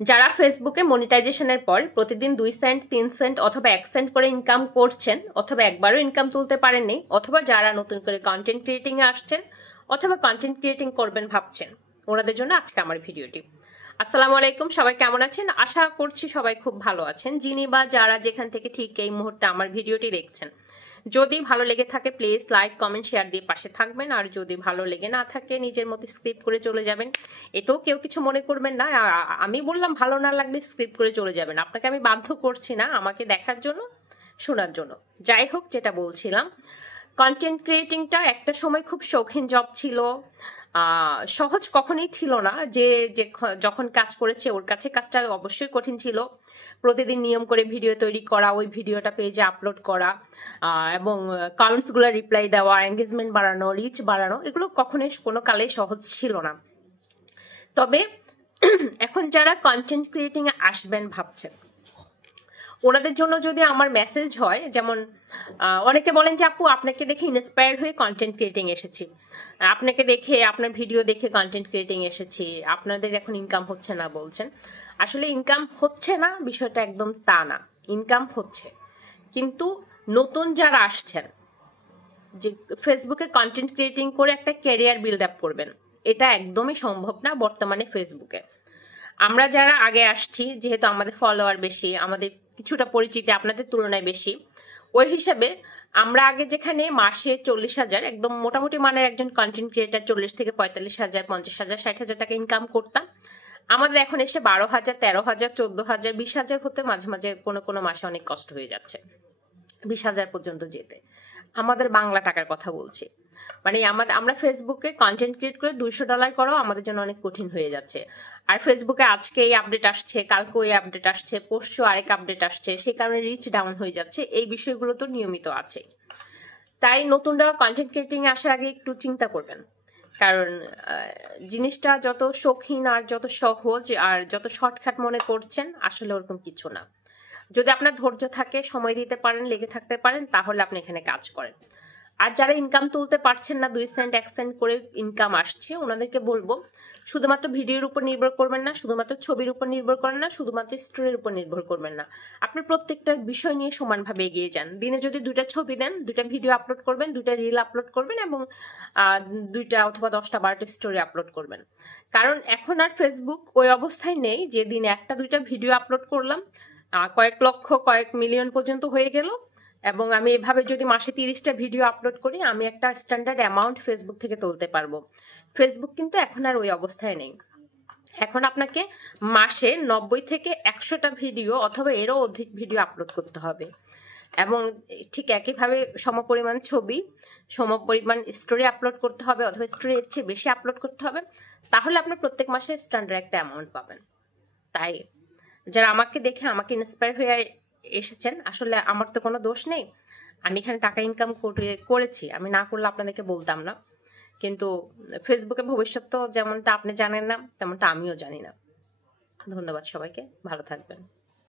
যারা ফেসবুকে মনিটাইজেশনের পর প্রতিদিন 2 সেন্ট 3 সেন্ট অথবা 1 সেন্ট করে ইনকাম করছেন, অথবা একবারও ইনকাম তুলতে পারেননি, অথবা যারা নতুন করে কন্টেন্ট ক্রিয়েটিং এ আসছেন অথবা কন্টেন্ট ক্রিয়েটিং করবেন ভাবছেন, ওনাদের জন্য আজকে আমার ভিডিওটি। আসসালামু আলাইকুম, সবাই কেমন আছেন? আশা করছি সবাই খুব ভালো আছেন। যিনি বা যারা যেখান থেকে ঠিক এই মুহূর্তে আমার ভিডিওটি দেখছেন, যদি ভালো লেগে থাকে প্লিজ লাইক কমেন্ট শেয়ার দিয়ে পাশে থাকবেন। আর যদি ভালো লেগে না থাকে নিজের মতো স্ক্রিপ্ট করে চলে যাবেন, এতেও কেউ কিছু মনে করবেন না। আমি বললাম ভালো না লাগলে স্ক্রিপ্ট করে চলে যাবেন, আপনাকে আমি বাধ্য করছি না আমাকে দেখার জন্য, শোনার জন্য। যাই হোক, যেটা বলছিলাম, কন্টেন্ট ক্রিয়েটিংটা একটা সময় খুব শৌখিন জব ছিল, সহজ কখনোই ছিল না। যে যখন কাজ করেছে ওর কাছে কাজটা অবশ্যই কঠিন ছিল। প্রতিদিন নিয়ম করে ভিডিও তৈরি করা, ওই ভিডিওটা পেজে আপলোড করা, এবং কমেন্টসগুলো রিপ্লাই দেওয়া, এঙ্গেজমেন্ট বাড়ানো, রিচ বাড়ানো, এগুলো কখনোই কোনো কালেই সহজ ছিল না। তবে এখন যারা কন্টেন্ট ক্রিয়েটিং এ আসবেন ভাবছেন, ওনাদের জন্য যদি আমার মেসেজ হয়, যেমন অনেকে বলেন যে আপু আপনাকে দেখে ইন্সপায়ার হয়ে কন্টেন্ট ক্রিয়েটিং এসেছি, আপনাকে দেখে আপনার ভিডিও দেখে কন্টেন্ট ক্রিয়েটিং এসেছি, আপনাদের এখন ইনকাম হচ্ছে না বলছেন। আসলে ইনকাম হচ্ছে না বিষয়টা একদম তা না, ইনকাম হচ্ছে। কিন্তু নতুন যারা আসছেন, যে ফেসবুকে কন্টেন্ট ক্রিয়েটিং করে একটা ক্যারিয়ার বিল্ড আপ করবেন, এটা একদমই সম্ভব না বর্তমানে ফেসবুকে। আমরা যারা আগে আসছি, যেহেতু আমাদের ফলোয়ার বেশি, আমাদের কিছুটা পরিচিতি আপনাদের তুলনায় বেশি, ওই হিসাবে আমরা আগে যেখানে মাসে 40,000, একদম মোটামুটি মানের একজন কন্টেন্ট ক্রিয়েটার 40 থেকে 45,000, 50,000, 60,000 টাকা ইনকাম করতাম, আমাদের এখন এসে 12,000, 13,000, 14,000, 20,000 হতে মাঝে মাঝে কোনো কোনো মাসে অনেক কষ্ট হয়ে যাচ্ছে 20,000 পর্যন্ত যেতে। আমাদের বাংলা টাকার কথা বলছি। মানে আমরা ফেসবুকে কন্টেন্ট ক্রিয়েট করে $200 করাও আমাদের জন্য অনেক কঠিন হয়ে যাচ্ছে। আর ফেসবুকে আজকে এই আপডেট আসছে, কালকে এই আপডেট আসছে, পরশু আরেক আপডেট আসছে, সেই কারণে রিচ ডাউন হয়ে যাচ্ছে। এই বিষয়গুলো তো নিয়মিত আছে। তাই নতুনরা কন্টেন্ট ক্রিয়েটিং এ আসার আগে একটু চিন্তা করবেন, কারণ জিনিসটা যত শৌখিন আর যত সহজ আর যত শর্টকাট মনে করছেন, আসলে ওরকম কিছু না। যদি আপনার ধৈর্য থাকে, সময় দিতে পারেন, লেগে থাকতে পারেন, তাহলে আপনি এখানে কাজ করেন। আর যারা ইনকাম তুলতে পারছেন না, 2 সেন্ট 1 সেন্ট করে ইনকাম আসছে, ওনাদেরকে বলবো শুধুমাত্র ভিডিওর উপর নির্ভর করবেন না, শুধুমাত্র ছবির উপর নির্ভর করেন না, শুধুমাত্র স্টোরির উপর নির্ভর করবেন না। আপনি প্রত্যেকটা বিষয় নিয়ে সমানভাবে এগিয়ে যান। দিনে যদি 2টা ছবি দেন, 2টা ভিডিও আপলোড করবেন, 2টা রিল আপলোড করবেন, এবং 2টা অথবা 10টা 12টা স্টোরি আপলোড করবেন। কারণ এখন আর ফেসবুক ওই অবস্থায় নেই যে দিনে 1টা 2টা ভিডিও আপলোড করলাম, কয়েক লক্ষ কয়েক মিলিয়ন পর্যন্ত হয়ে গেল, এবং আমি এভাবে যদি মাসে 30টা ভিডিও আপলোড করি, আমি একটা স্ট্যান্ডার্ড অ্যামাউন্ট ফেসবুক থেকে তুলতে পারবো। ফেসবুক কিন্তু এখন আর ওই অবস্থায় নেই। এখন আপনাকে মাসে 90 থেকে 100টা ভিডিও অথবা এরও অধিক ভিডিও আপলোড করতে হবে, এবং ঠিক একইভাবে সমপরিমাণ ছবি, সমপরিমাণ স্টোরি আপলোড করতে হবে, অথবা স্টোরি এর চেয়ে বেশি আপলোড করতে হবে। তাহলে আপনি প্রত্যেক মাসে স্ট্যান্ডার্ড একটা অ্যামাউন্ট পাবেন। তাই যারা আমাকে দেখে আমাকে ইন্সপায়ার হয়ে এসেছেন, আসলে আমার তো কোনো দোষ নেই, আমি এখানে টাকা ইনকাম করেছি, আমি না করলে আপনাদেরকে বলতাম না। কিন্তু ফেসবুকে ভবিষ্যৎ তো যেমনটা আপনি জানেন না, তেমনটা আমিও জানি না। ধন্যবাদ সবাইকে, ভালো থাকবেন।